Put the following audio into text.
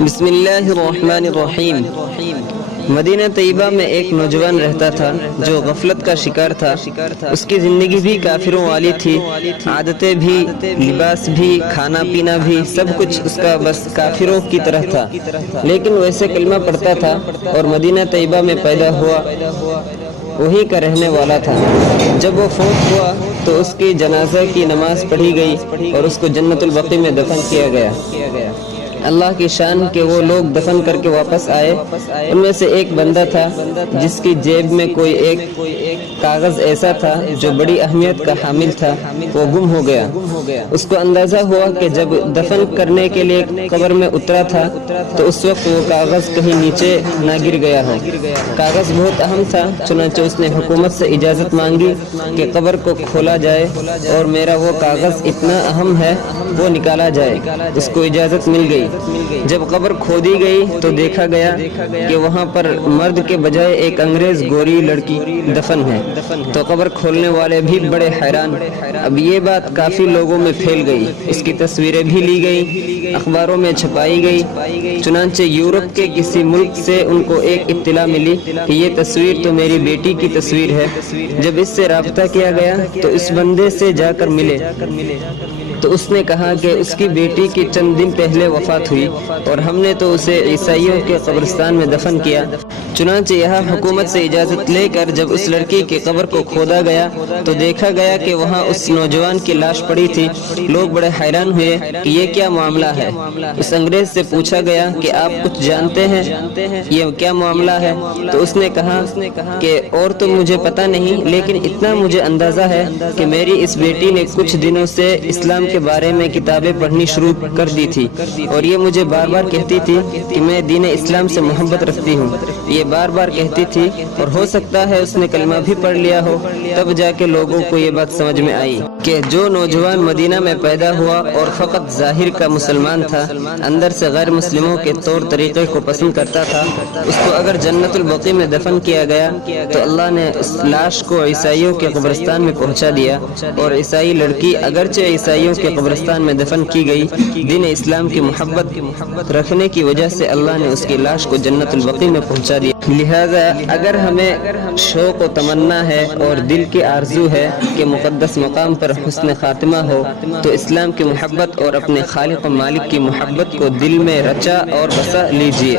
بسم اللہ الرحمن الرحیم۔ مدینہ طیبہ میں ایک نوجوان رہتا تھا جو غفلت کا شکار تھا۔ اس کی زندگی بھی کافروں والی تھی، عادتیں بھی، لباس بھی، کھانا پینا بھی، سب کچھ اس کا بس کافروں کی طرح تھا۔ لیکن ویسے کلمہ پڑھتا تھا اور مدینہ طیبہ میں پیدا ہوا، وہیں کا رہنے والا تھا۔ جب وہ فوت ہوا تو اس کی جنازہ کی نماز پڑھی گئی اور اس کو جنت البقیع میں دفن کیا گیا۔ اللہ کی شان کہ وہ لوگ دفن کر کے واپس آئے۔ ان میں سے ایک بندہ تھا جس کی جیب میں کوئی ایک کاغذ ایسا تھا جو بڑی اہمیت کا حامل تھا، وہ گم ہو گیا۔ اس کو اندازہ ہوا کہ جب دفن کرنے کے لیے قبر میں اترا تھا تو اس وقت وہ کاغذ کہیں نیچے نہ گر گیا ہو۔ کاغذ بہت اہم تھا، چنانچہ اس نے حکومت سے اجازت مانگی کہ قبر کو کھولا جائے اور میرا وہ کاغذ اتنا اہم ہے وہ نکالا جائے۔ اس کو اجازت مل گئی۔ جب قبر کھودی گئی تو دیکھا گیا کہ وہاں پر مرد کے بجائے ایک انگریز گوری لڑکی دفن ہے، تو قبر کھولنے والے بھی بڑے حیران۔ اب یہ بات کافی لوگوں میں پھیل گئی، اس کی تصویریں بھی لی گئی، اخباروں میں چھپائی گئی۔ چنانچہ یورپ کے کسی ملک سے ان کو ایک اطلاع ملی کہ یہ تصویر تو میری بیٹی کی تصویر ہے۔ جب اس سے رابطہ کیا گیا تو اس بندے سے جا کر ملے تو اس نے کہا کہ اس کی بیٹی کی چند دن پہلے وفات ہوئی اور ہم نے تو اسے عیسائیوں کے قبرستان میں دفن کیا۔ چنانچہ یہاں حکومت سے اجازت لے کر جب اس لڑکی کی قبر کو کھودا گیا تو دیکھا گیا کہ وہاں اس نوجوان کی لاش پڑی تھی۔ لوگ بڑے حیران ہوئے کہ یہ کیا معاملہ ہے۔ اس انگریز سے پوچھا گیا کہ آپ کچھ جانتے ہیں یہ کیا معاملہ ہے؟ تو اس نے کہا کہ اور تو مجھے پتہ نہیں، لیکن اتنا مجھے اندازہ ہے کہ میری اس بیٹی نے کچھ دنوں سے اسلام کے بارے میں کتابیں پڑھنی شروع کر دی تھی اور یہ مجھے بار بار کہتی تھی کہ میں دین اسلام سے محبت رکھتی ہوں۔ یہ بار بار کہتی تھی اور ہو سکتا ہے اس نے کلمہ بھی پڑھ لیا ہو۔ تب جا کے لوگوں کو یہ بات سمجھ میں آئی کہ جو نوجوان مدینہ میں پیدا ہوا اور فقط ظاہر کا مسلمان تھا، اندر سے غیر مسلموں کے طور طریقے کو پسند کرتا تھا، اس کو اگر جنت البقیع میں دفن کیا گیا تو اللہ نے اس لاش کو عیسائیوں کے قبرستان میں پہنچا دیا، اور عیسائی لڑکی اگرچہ عیسائیوں کے قبرستان میں دفن کی گئی، دین اسلام کی محبت رکھنے کی وجہ سے اللہ نے اس کی لاش کو جنت البقیع میں پہنچا دیا۔ لہذا اگر ہمیں شوق و تمنا ہے اور دل کی آرزو ہے کہ مقدس مقام پر حسن خاتمہ ہو تو اسلام کی محبت اور اپنے خالق و مالک کی محبت کو دل میں رچا اور بسا لیجئے۔